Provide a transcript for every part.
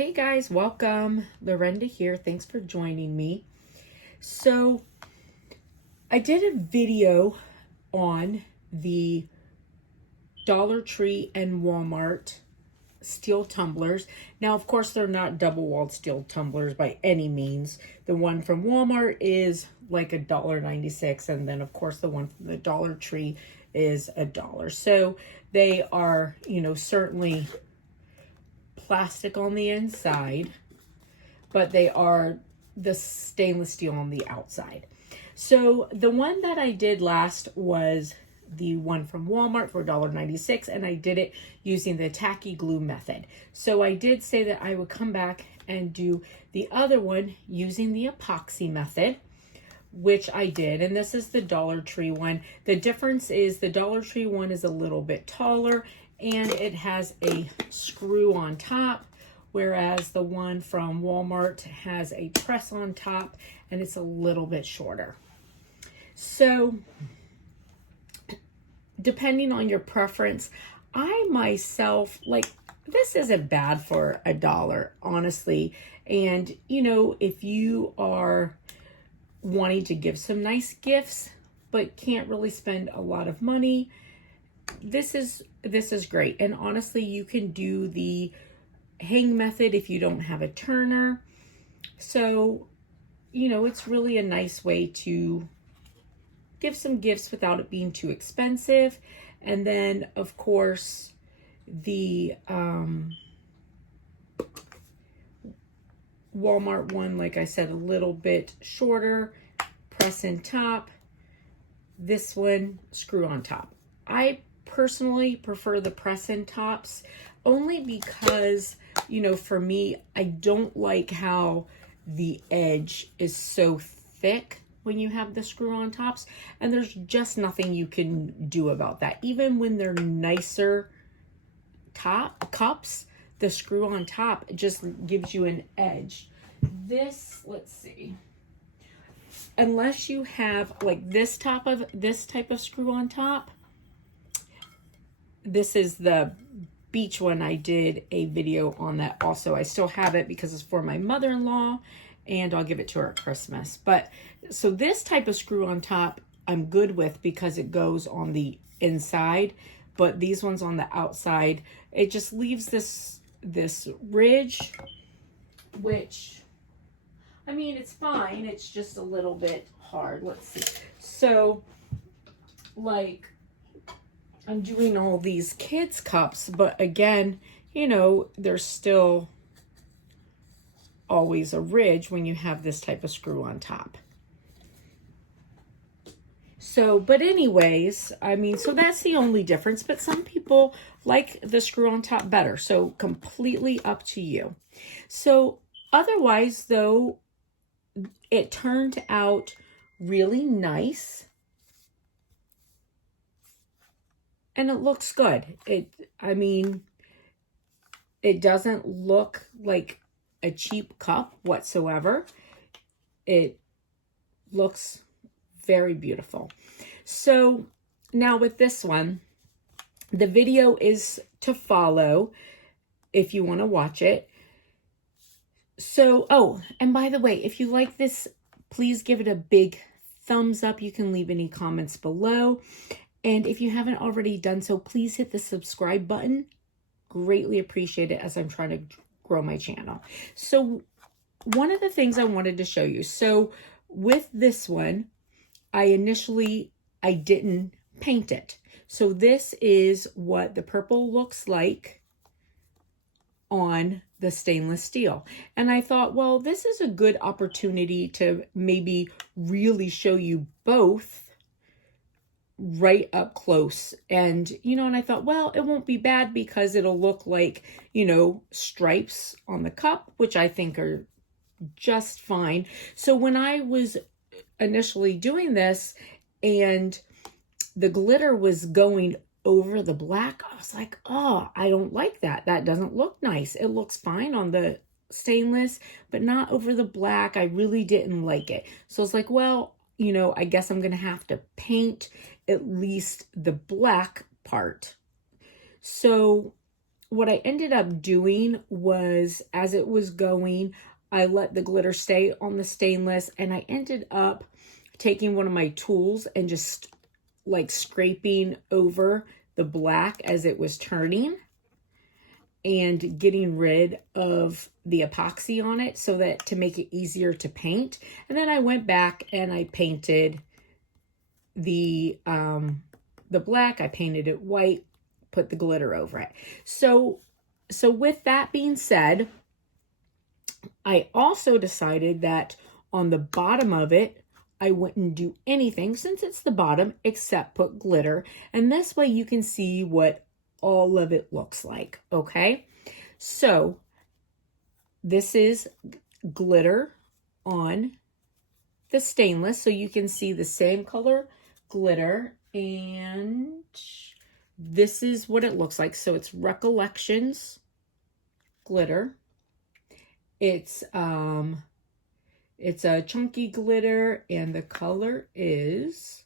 Hey guys, welcome. Lorenda here. Thanks for joining me. So I did a video on the Dollar Tree and Walmart Steele tumblers. Now, of course, they're not double-walled steel tumblers by any means. The one from Walmart is like $1.96, and then of course the one from the Dollar Tree is $1. So they are, certainly plastic on the inside, but they are the stainless steel on the outside. So the one that I did last was the one from Walmart for $1.96, and I did it using the tacky glue method. So I did say that I would come back and do the other one using the epoxy method, which I did, and this is the Dollar Tree one. The difference is the Dollar Tree one is a little bit taller and it has a screw on top, whereas the one from Walmart has a press on top and it's a little bit shorter. So depending on your preference, I myself, this isn't bad for $1, honestly. And, if you are wanting to give some nice gifts, but can't really spend a lot of money, this is great. And honestly, you can do the hang method if you don't have a turner. So, it's really a nice way to give some gifts without it being too expensive. And then, of course, the Walmart one, like I said, a little bit shorter, press in top. This one, screw on top. I personally prefer the press in tops only because, for me, I don't like how the edge is so thick when you have the screw on tops, and there's just nothing you can do about that. Even when they're nicer cups, the screw on top just gives you an edge. This, let's see, unless you have like this type of screw on top, this is the beach one. I did a video on that also. I still have it because it's for my mother-in-law, and I'll give it to her at Christmas. But so this type of screw on top I'm good with because it goes on the inside, but these ones on the outside, it just leaves this ridge, which, I mean, it's fine. It's just a little bit hard. Let's see. So, I'm doing all these kids cups, but again, there's still always a ridge when you have this type of screw on top. So, but anyways, I mean, so that's the only difference, but some people like the screw on top better. So completely up to you. So otherwise though, it turned out really nice. And it looks good. It doesn't look like a cheap cup whatsoever. It looks very beautiful. So now with this one, the video is to follow if you want to watch it. So, oh, and by the way, if you like this, please give it a big thumbs up. You can leave any comments below. And if you haven't already done so, please hit the subscribe button. Greatly appreciate it as I'm trying to grow my channel. So one of the things I wanted to show you. So with this one, I didn't paint it. So this is what the purple looks like on the stainless steel. And I thought, well, this is a good opportunity to maybe really show you both right up close. And, and I thought, well, it won't be bad because it'll look like, stripes on the cup, which I think are just fine. So when I was initially doing this and the glitter was going over the black, I was like, oh, I don't like that. That doesn't look nice. It looks fine on the stainless, but not over the black. I really didn't like it. So I was like, well, I guess I'm going to have to paint at least the black part. So what I ended up doing was, as it was going, I let the glitter stay on the stainless, and I ended up taking one of my tools and just like scraping over the black as it was turning and getting rid of the epoxy on it so that to make it easier to paint. And then I went back and I painted the black, I painted it white, put the glitter over it. So with that being said, I also decided that on the bottom of it, I wouldn't do anything since it's the bottom except put glitter. And this way you can see what all of it looks like, okay? So this is glitter on the stainless, so you can see the same color glitter, and this is what it looks like. So it's Recollections glitter. It's a chunky glitter, and the color is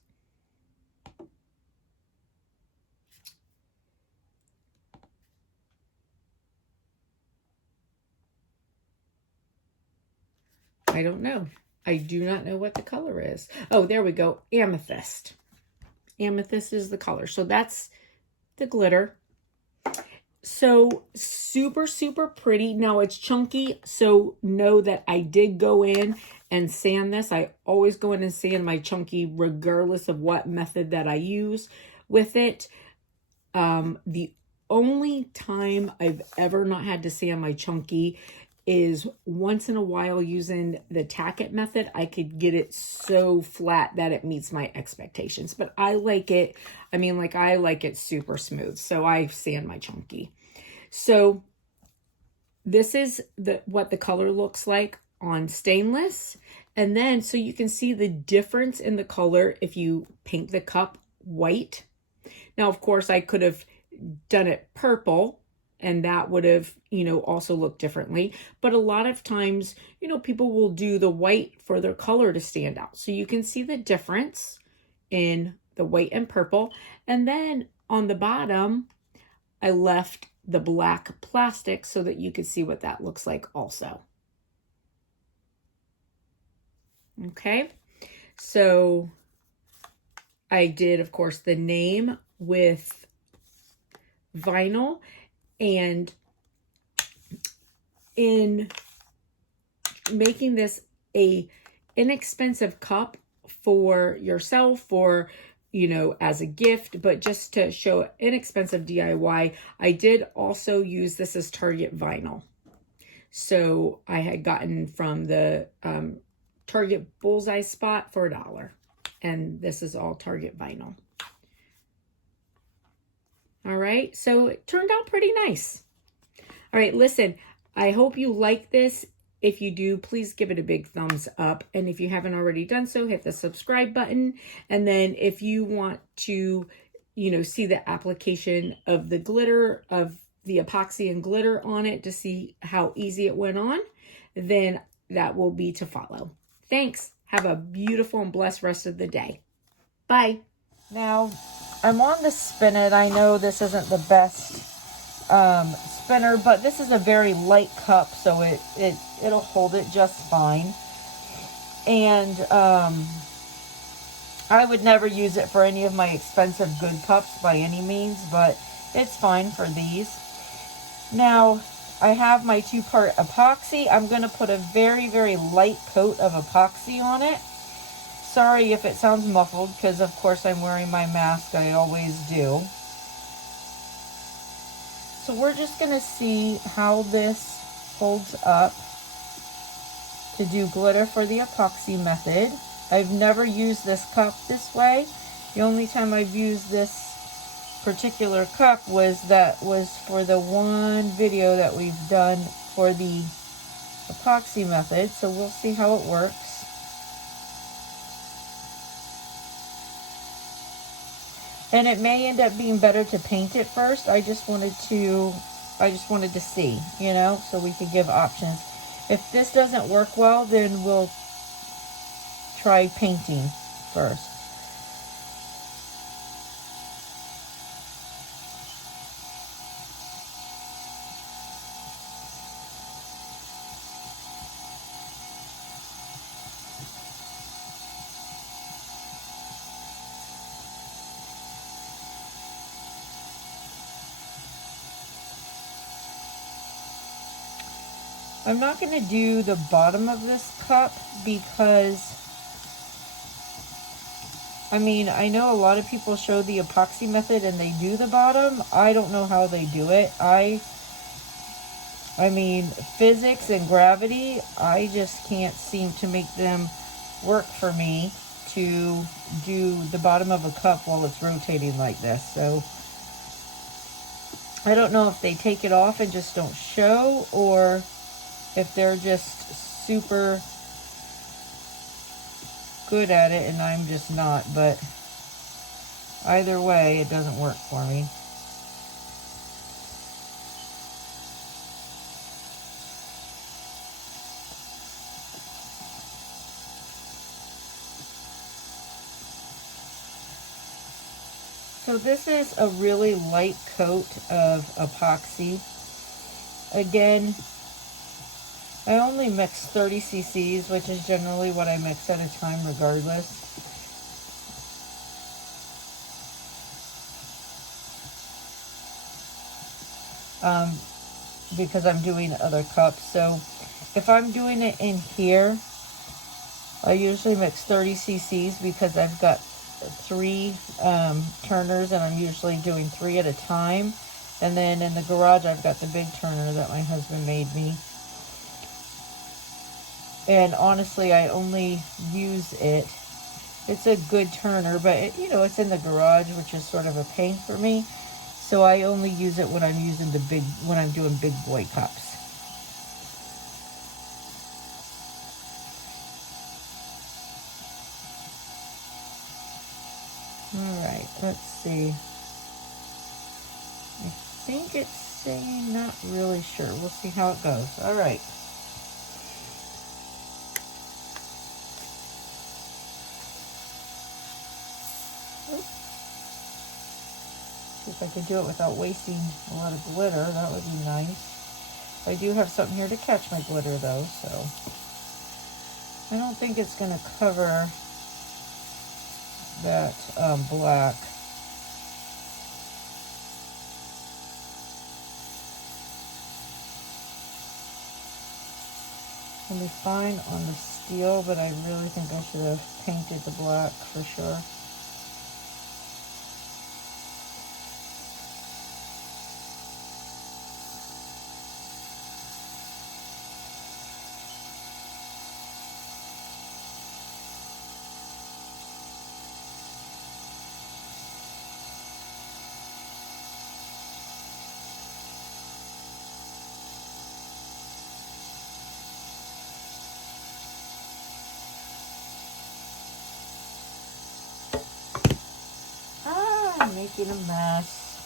I don't know. I do not know what the color is. Oh, there we go. Amethyst. Amethyst is the color. So that's the glitter. So super, super pretty. Now it's chunky, so know that I did go in and sand this. I always go in and sand my chunky regardless of what method that I use with it. The only time I've ever not had to sand my chunky is once in a while using the tack it method. I could get it so flat that it meets my expectations, but I like it. I mean, like, I like it super smooth, so I sand my chunky. So this is what the color looks like on stainless. And then, so you can see the difference in the color if you paint the cup white. Now, of course, I could have done it purple, and that would have, you know, also looked differently. But a lot of times, you know, people will do the white for their color to stand out. So you can see the difference in the white and purple. And then on the bottom, I left the black plastic so that you could see what that looks like also. Okay, so I did, of course, the name with vinyl, and in making this a inexpensive cup for yourself, or, you know, as a gift, but just to show inexpensive DIY, I did also use this as Target vinyl. So I had gotten from the Target Bullseye Spot for $1. And this is all Target vinyl. All right, so it turned out pretty nice. All right, listen, I hope you like this. If you do, please give it a big thumbs up. And if you haven't already done so, hit the subscribe button. And then if you want to, you know, see the application of the glitter, of the epoxy and glitter on it to see how easy it went on, then that will be to follow. Thanks. Have a beautiful and blessed rest of the day. Bye. Now, I'm on the Spin It. I know this isn't the best spinner, but this is a very light cup, so it'll hold it just fine. And I would never use it for any of my expensive good cups by any means, but it's fine for these. Now, I have my 2-part epoxy. I'm going to put a very, very light coat of epoxy on it. Sorry if it sounds muffled, because of course I'm wearing my mask. I always do. So we're just going to see how this holds up to do glitter for the epoxy method. I've never used this cup this way. The only time I've used this particular cup was for the one video that we've done for the epoxy method. So we'll see how it works. And it may end up being better to paint it first. I just wanted to see, you know, so we could give options. If this doesn't work well, then we'll try painting first. I'm not going to do the bottom of this cup because, I mean, I know a lot of people show the epoxy method and they do the bottom. I don't know how they do it. I mean, physics and gravity, I just can't seem to make them work for me to do the bottom of a cup while it's rotating like this. So I don't know if they take it off and just don't show, or if they're just super good at it and I'm just not. But either way, it doesn't work for me. So this is a really light coat of epoxy. Again, I only mix 30 cc's, which is generally what I mix at a time regardless. Because I'm doing other cups. So if I'm doing it in here, I usually mix 30 cc's because I've got 3 turners and I'm usually doing 3 at a time. And then in the garage, I've got the big turner that my husband made me. And honestly, I only use it. It's a good turner, but it, you know, it's in the garage, which is sort of a pain for me. So I only use it when I'm using when I'm doing big boy cups. All right, let's see. I think it's saying, not really sure. We'll see how it goes. All right. See if I could do it without wasting a lot of glitter. That would be nice. I do have something here to catch my glitter though, so I don't think it's going to cover that black. It'll be fine on the steel, but I really think I should have painted the black for sure. Making a mess.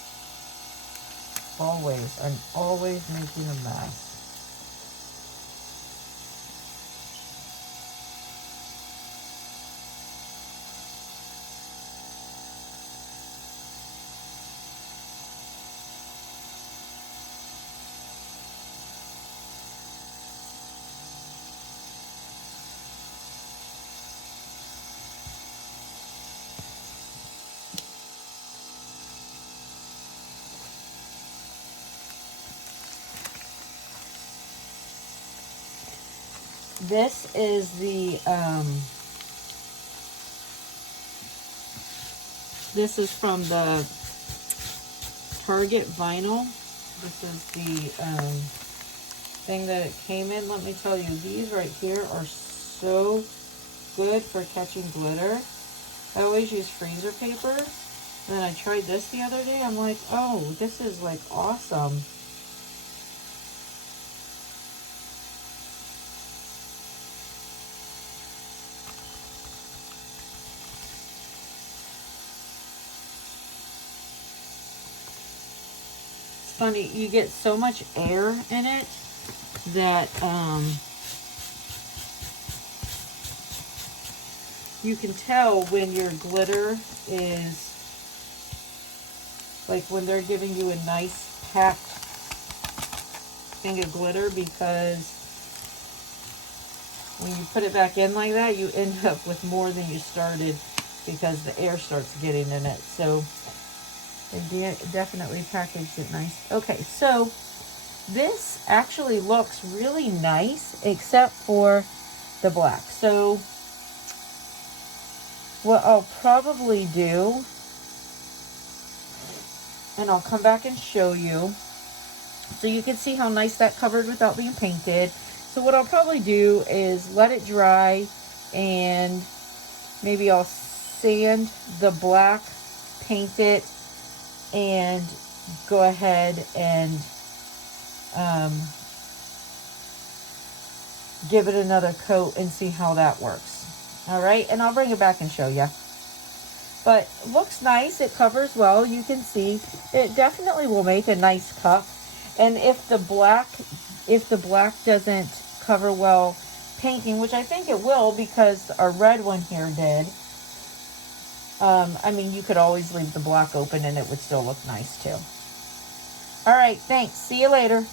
Always. I'm always making a mess. This is the, this is from the Target vinyl. This is the thing that it came in. Let me tell you, these right here are so good for catching glitter. I always use freezer paper. And then I tried this the other day. I'm like, oh, this is like awesome. Funny, you get so much air in it that you can tell when your glitter is, like when they're giving you a nice packed thing of glitter, because when you put it back in like that, you end up with more than you started because the air starts getting in it. So they definitely packaged it nice. Okay, so this actually looks really nice except for the black. So what I'll probably do, and I'll come back and show you so you can see how nice that covered without being painted. So what I'll probably do is let it dry, and maybe I'll sand the black, paint it, and go ahead and give it another coat and see how that works. All right, and I'll bring it back and show you. But looks nice. It covers well. You can see it definitely will make a nice cup. And if the black doesn't cover well painting, which I think it will because our red one here did, I mean, you could always leave the black open and it would still look nice too. All right, thanks. See you later.